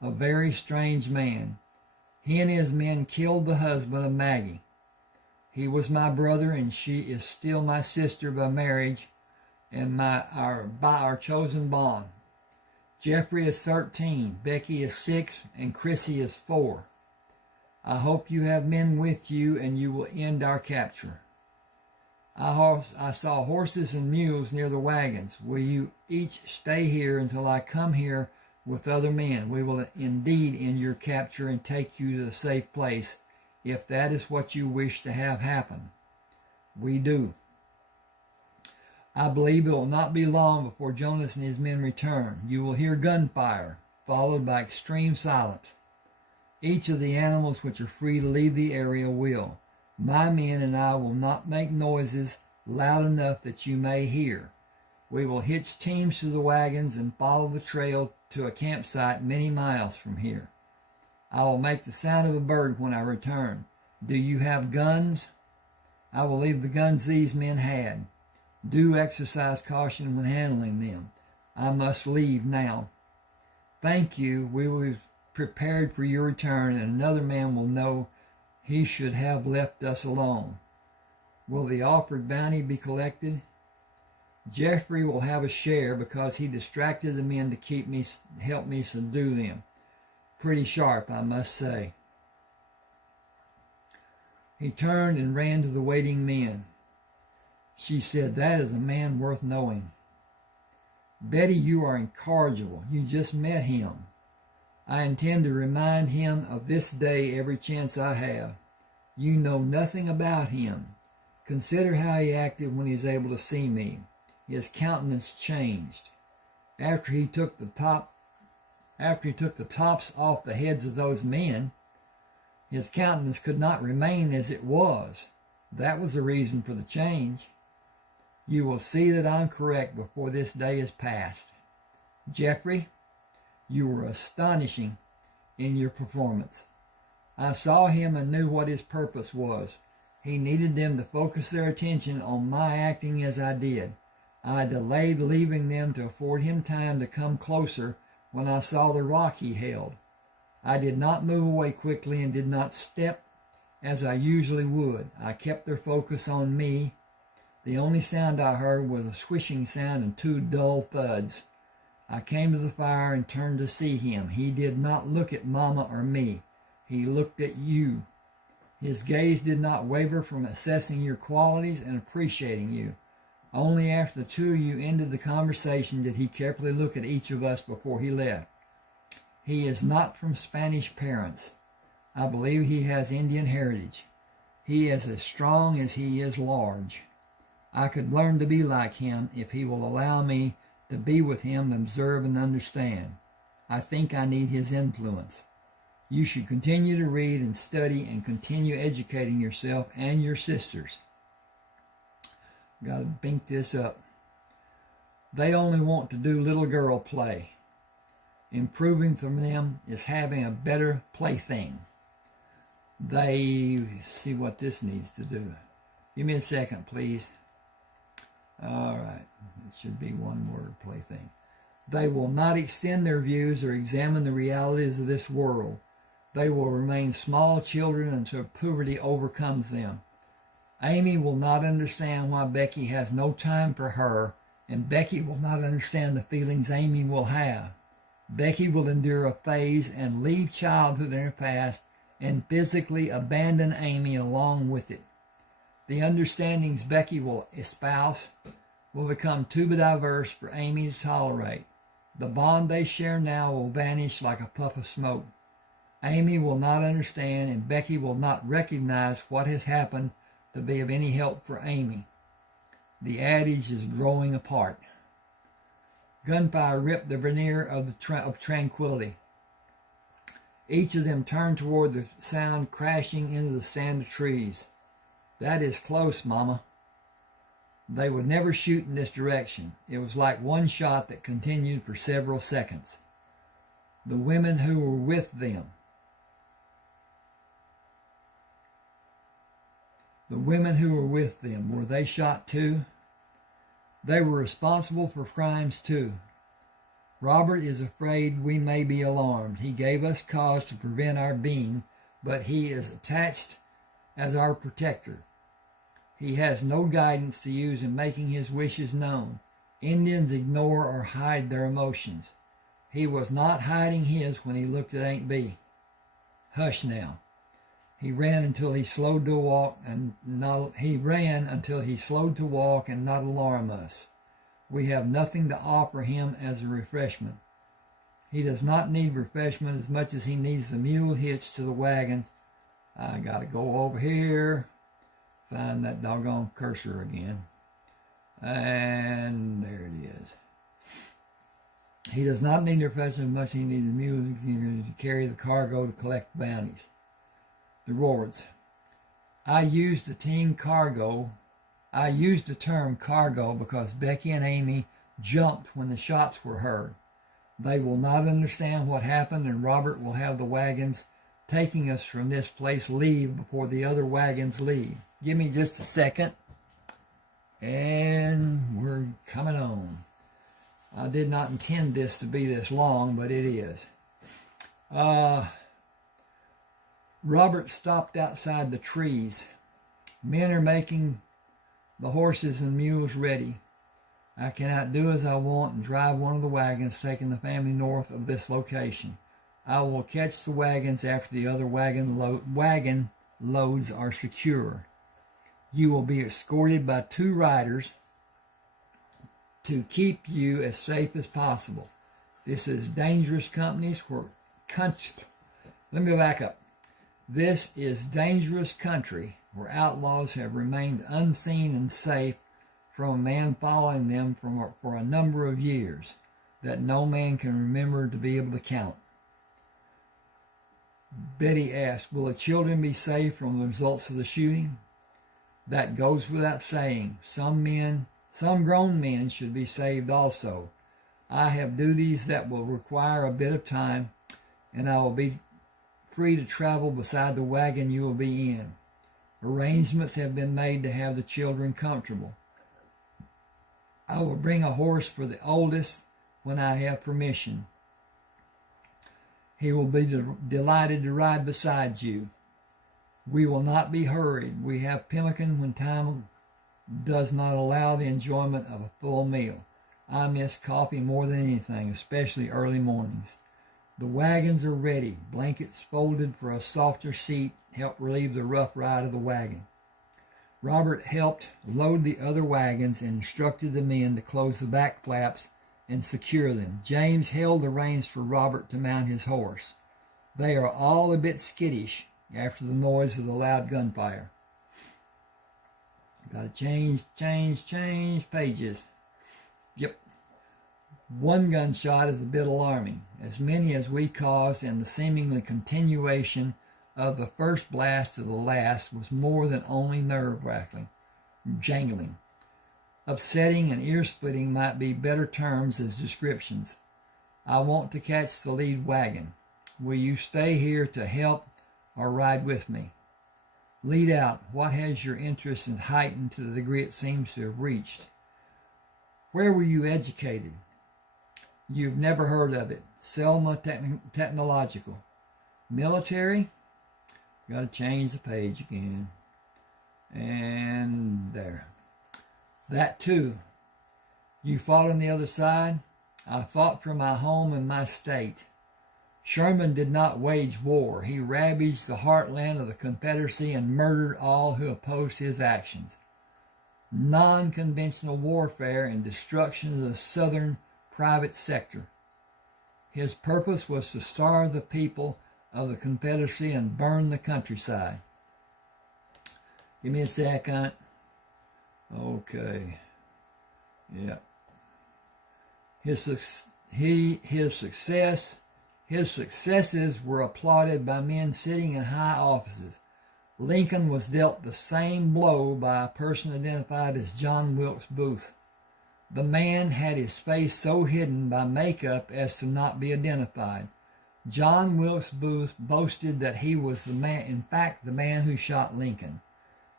a very strange man. He and his men killed the husband of Maggie. He was my brother, and she is still my sister by marriage and by our chosen bond. Jeffrey is 13, Becky is 6, and Chrissy is 4. I hope you have men with you and you will end our capture. I saw horses and mules near the wagons. Will you each stay here until I come here with other men? We will indeed end your capture and take you to a safe place, if that is what you wish to have happen. We do. I believe it will not be long before Jonas and his men return. You will hear gunfire, followed by extreme silence. Each of the animals which are free to leave the area will. My men and I will not make noises loud enough that you may hear. We will hitch teams to the wagons and follow the trail to a campsite many miles from here. I will make the sound of a bird when I return. Do you have guns? I will leave the guns these men had. Do exercise caution when handling them. I must leave now. Thank you. We will be prepared for your return, and another man will know he should have left us alone. Will the offered bounty be collected? Jeffrey will have a share because he distracted the men to help me subdue them. Pretty sharp, I must say. He turned and ran to the waiting men. She said, that is a man worth knowing. Betty, you are incorrigible. You just met him. I intend to remind him of this day every chance I have. You know nothing about him. Consider how he acted when he was able to see me. His countenance changed. After he took the tops off the heads of those men, his countenance could not remain as it was. That was the reason for the change. You will see that I'm correct before this day is past. Jeffrey, you were astonishing in your performance. I saw him and knew what his purpose was. He needed them to focus their attention on my acting as I did. I delayed leaving them to afford him time to come closer when I saw the rock he held. I did not move away quickly and did not step as I usually would. I kept their focus on me. The only sound I heard was a swishing sound and 2 dull thuds. I came to the fire and turned to see him. He did not look at Mama or me. He looked at you. His gaze did not waver from assessing your qualities and appreciating you. Only after the two of you ended the conversation did he carefully look at each of us before he left. He is not from Spanish parents. I believe he has Indian heritage. He is as strong as he is large. I could learn to be like him if he will allow me to be with him, observe, and understand. I think I need his influence. You should continue to read and study and continue educating yourself and your sisters. Got to bink this up. They only want to do little girl play. Improving from them is having a better plaything. They see what this needs to do. Give me a second, please. All right. It should be one word, plaything. They will not extend their views or examine the realities of this world. They will remain small children until puberty overcomes them. Amy will not understand why Becky has no time for her, and Becky will not understand the feelings Amy will have. Becky will endure a phase and leave childhood in her past and physically abandon Amy along with it. The understandings Becky will espouse will become too diverse for Amy to tolerate. The bond they share now will vanish like a puff of smoke. Amy will not understand, and Becky will not recognize what has happened to be of any help for Amy. The adage is growing apart. Gunfire ripped the veneer of tranquility. Each of them turned toward the sound crashing into the stand of trees. That is close, Mama. They would never shoot in this direction. It was like one shot that continued for several seconds. The women who were with them. Were they shot too? They were responsible for crimes too. Robert is afraid we may be alarmed. He gave us cause to prevent our being, but he is attached as our protector. He has no guidance to use in making his wishes known. Indians ignore or hide their emotions. He was not hiding his when he looked at Aunt Bee. Hush now. He ran until he slowed to walk and not alarm us. We have nothing to offer him as a refreshment. He does not need refreshment as much as he needs the mule hitched to the wagons. I gotta go over here, find that doggone cursor again. And there it is. He does not need refreshment as much as he needs the mule to carry the cargo to collect bounties. The Roards. I used the term cargo because Becky and Amy jumped when the shots were heard. They will not understand what happened, and Robert will have the wagons taking us from this place leave before the other wagons leave. Give me just a second, and we're coming on. I did not intend this to be this long, but it is. Robert stopped outside the trees. Men are making the horses and mules ready. I cannot do as I want and drive one of the wagons taking the family north of this location. I will catch the wagons after the other wagon loads are secure. You will be escorted by 2 riders to keep you as safe as possible. This is dangerous companies where Let me back up. This is dangerous country where outlaws have remained unseen and safe from a man following them for a number of years that no man can remember to be able to count. Betty asked, will the children be safe from the results of the shooting? That goes without saying. Some grown men should be saved also. I have duties that will require a bit of time, and I will be free to travel beside the wagon you will be in. Arrangements have been made to have the children comfortable. I will bring a horse for the oldest when I have permission. He will be delighted to ride beside you. We will not be hurried. We have pemmican when time does not allow the enjoyment of a full meal. I miss coffee more than anything, especially early mornings. The wagons are ready. Blankets folded for a softer seat help relieve the rough ride of the wagon. Robert helped load the other wagons and instructed the men to close the back flaps and secure them. James held the reins for Robert to mount his horse. They are all a bit skittish after the noise of the loud gunfire. Got to change pages. Yep. One gunshot is a bit alarming. As many as we caused, and the seemingly continuation of the first blast to the last was more than only nerve-wracking, jangling. Upsetting and ear-splitting might be better terms as descriptions. I want to catch the lead wagon. Will you stay here to help or ride with me? Lead out. What has your interest heightened to the degree it seems to have reached? Where were you educated? You've never heard of it. Selma Technological. Military? Got to change the page again. And there. That too. You fought on the other side? I fought for my home and my state. Sherman did not wage war. He ravaged the heartland of the Confederacy and murdered all who opposed his actions. Non-conventional warfare and destruction of the Southern private sector. His purpose was to starve the people of the Confederacy and burn the countryside. Give me a second. Okay. Yeah. His successes were applauded by men sitting in high offices. Lincoln was dealt the same blow by a person identified as John Wilkes Booth. The man had his face so hidden by makeup as to not be identified. John Wilkes Booth boasted that he was the man, in fact, the man who shot Lincoln.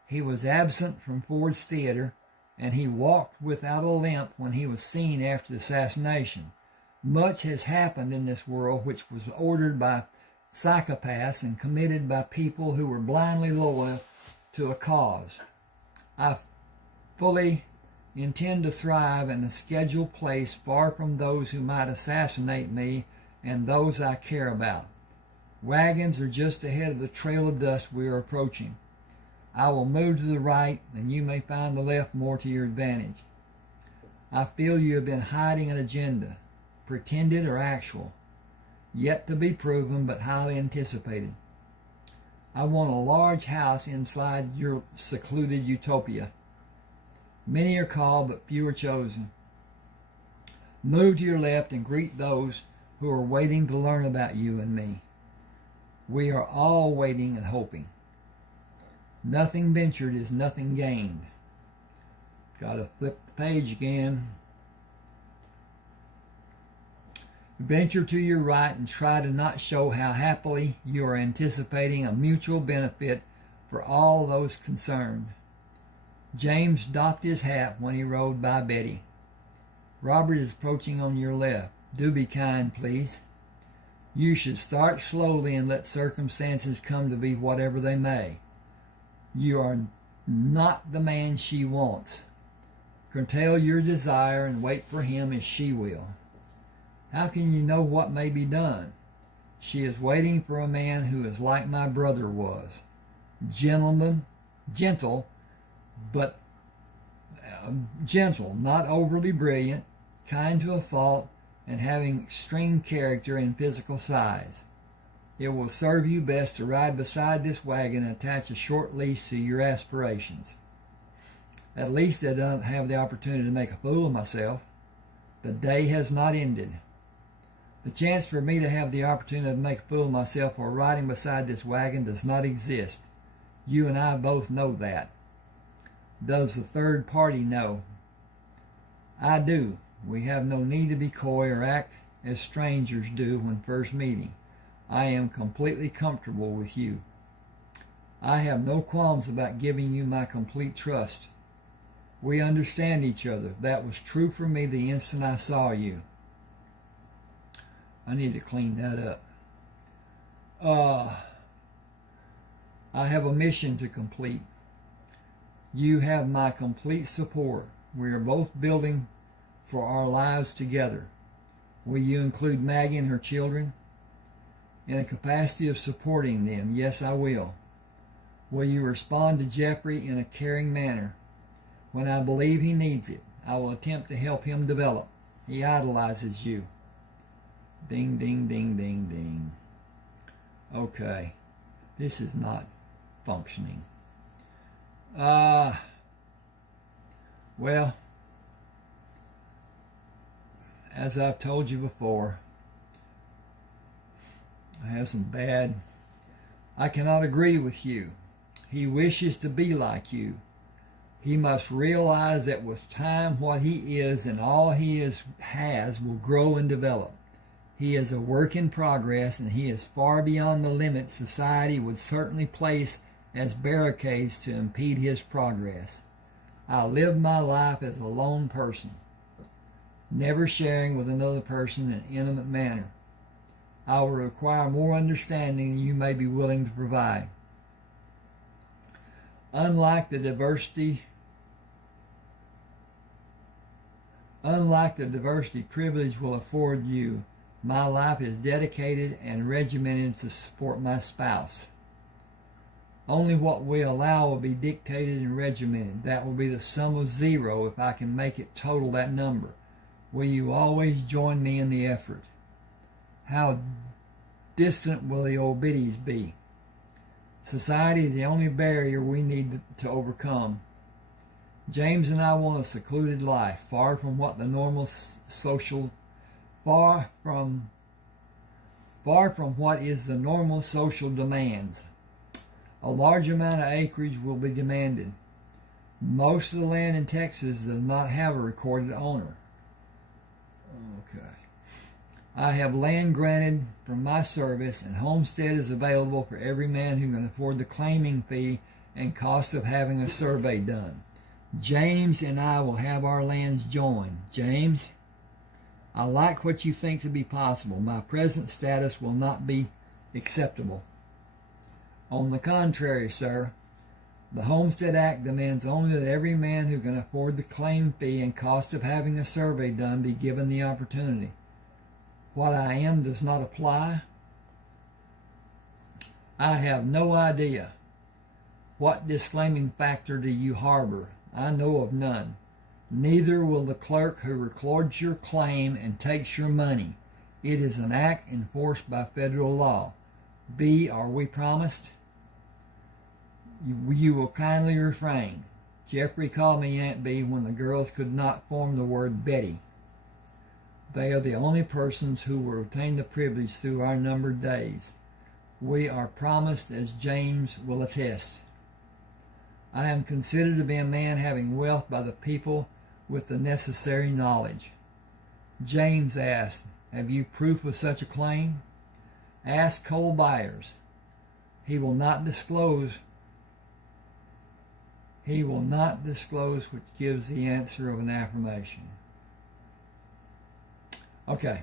He was absent from Ford's Theater, and he walked without a limp when he was seen after the assassination. Much has happened in this world which was ordered by psychopaths and committed by people who were blindly loyal to a cause. I fully intend to thrive in a scheduled place far from those who might assassinate me and those I care about. Wagons are just ahead of the trail of dust we are approaching. I will move to the right, and you may find the left more to your advantage. I feel you have been hiding an agenda, pretended or actual, yet to be proven but highly anticipated. I want a large house inside your secluded utopia. Many are called, but few are chosen. Move to your left and greet those who are waiting to learn about you and me. We are all waiting and hoping. Nothing ventured is nothing gained. Got to flip the page again. Venture to your right and try to not show how happily you are anticipating a mutual benefit for all those concerned. James doffed his hat when he rode by Betty. Robert is approaching on your left. Do be kind, please. You should start slowly and let circumstances come to be whatever they may. You are not the man she wants. Curtail your desire and wait for him as she will. How can you know what may be done? She is waiting for a man who is like my brother was. Gentle, but gentle, not overly brilliant, kind to a fault, and having extreme character and physical size. It will serve you best to ride beside this wagon and attach a short leash to your aspirations. At least I don't have the opportunity to make a fool of myself. The day has not ended. The chance for me to have the opportunity to make a fool of myself while riding beside this wagon does not exist. You and I both know that. Does the third party know? I do. We have no need to be coy or act as strangers do when first meeting. I am completely comfortable with you. I have no qualms about giving you my complete trust. We understand each other. That was true for me the instant I saw you. I need to clean that up. I have a mission to complete. You have my complete support. We are both building for our lives together. Will you include Maggie and her children? In the capacity of supporting them, yes, I will. Will you respond to Jeffrey in a caring manner? When I believe he needs it, I will attempt to help him develop. He idolizes you. Ding, ding, ding, ding, ding. Okay. This is not functioning. Well, as I've told you before, I have some bad... I cannot agree with you. He wishes to be like you. He must realize that with time what he is and all he has will grow and develop. He is a work in progress, and he is far beyond the limits society would certainly place as barricades to impede his progress. I live my life as a lone person, never sharing with another person in an intimate manner. I will require more understanding than you may be willing to provide. Unlike the diversity privilege will afford you, my life is dedicated and regimented to support my spouse. Only what we allow will be dictated and regimented. That will be the sum of zero if I can make it total that number. Will you always join me in the effort? How distant will the old biddies be? Society is the only barrier we need to overcome. James and I want a secluded life, far from what the normal far from what is the normal social demands. A large amount of acreage will be demanded. Most of the land in Texas does not have a recorded owner. Okay. I have land granted from my service, and homestead is available for every man who can afford the claiming fee and cost of having a survey done. James and I will have our lands joined. James, I like what you think to be possible. My present status will not be acceptable. On the contrary, sir, the Homestead Act demands only that every man who can afford the claim fee and cost of having a survey done be given the opportunity. What I am does not apply. I have no idea. What disclaiming factor do you harbor? I know of none. Neither will the clerk who records your claim and takes your money. It is an act enforced by federal law. B, are we promised? You will kindly refrain. Jeffrey called me Aunt B when the girls could not form the word Betty. They are the only persons who will retain the privilege through our numbered days. We are promised, as James will attest. I am considered to be a man having wealth by the people with the necessary knowledge. James asked, have you proof of such a claim? Ask Cole Byers. He will not disclose which gives the answer of an affirmation. Okay,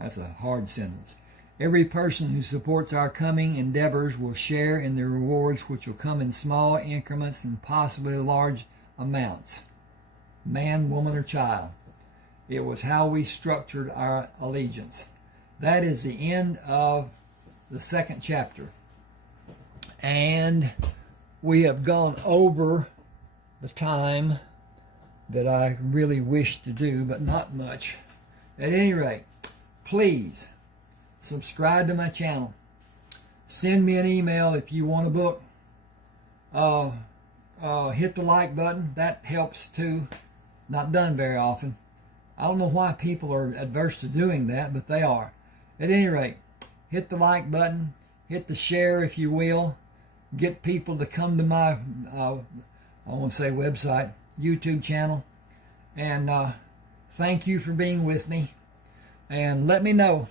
that's a hard sentence. Every person who supports our coming endeavors will share in the rewards, which will come in small increments and possibly large amounts. Man, woman, or child. It was how we structured our allegiance. That is the end of the second chapter. And we have gone over the time that I really wish to do, but not much. At any rate, please subscribe to my channel. Send me an email if you want a book. Hit the like button. That helps too. Not done very often. I don't know why people are adverse to doing that, but they are. At any rate, hit the like button. Hit the share if you will. Get people to come to my, I won't say website, YouTube channel. And thank you for being with me. And let me know